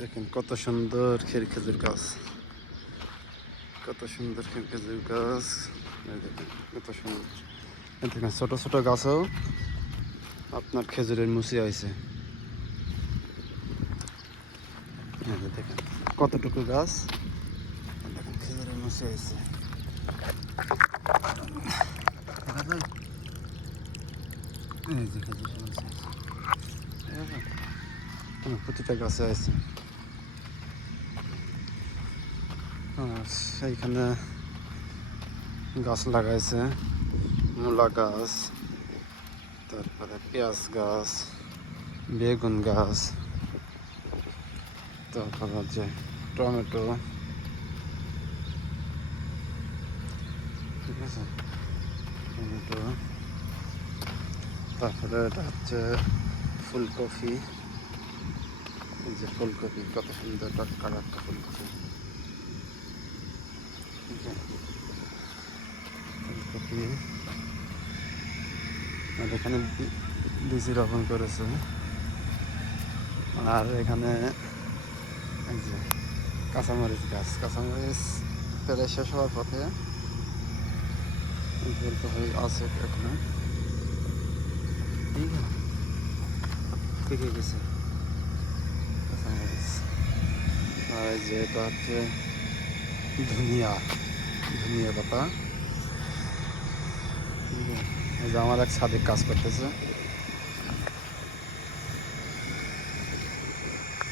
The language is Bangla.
দেখেন কত সুন্দর খেজুর গাছ, কত সুন্দর খেজুর গাছ। দেখেন কত সুন্দর, দেখেন ছোট ছোট গাছও আপনার খেজুরের মুচি হয়েছে। দেখেন কতটুকু গাছ, দেখেন খেজুরের মুচি হয়েছে। এই যে খেজুরের মুচি হয়েছে, প্রতিটা গাছে আছে। সেইখানে গাছ লাগাইছে, মূলা গাছ, তারপরে পেঁয়াজ গাছ, বেগুন গাছ, তারপরে হচ্ছে টমেটো, ঠিক আছে, টমেটো। তারপরে এটা হচ্ছে ফুলকপি, এই যে ফুলকপি, কত সুন্দর টাটকা টাটকা ফুলকপি, ফুলকপি। আর এখানে বীজ রোপণ করেছে। আর এখানে এই যে কাঁচামরিচ গাছ, কাঁচামরিচ প্রায় শেষ হওয়ার পথে, ফুলকপি আছে এখানে, পেকে গেছে কাঁচামরিচ। আর এই যে এটা হচ্ছে ধনিয়া, ধনিয়া পাতা। এই যে আমার এক সাদিক কাজ করতেছে।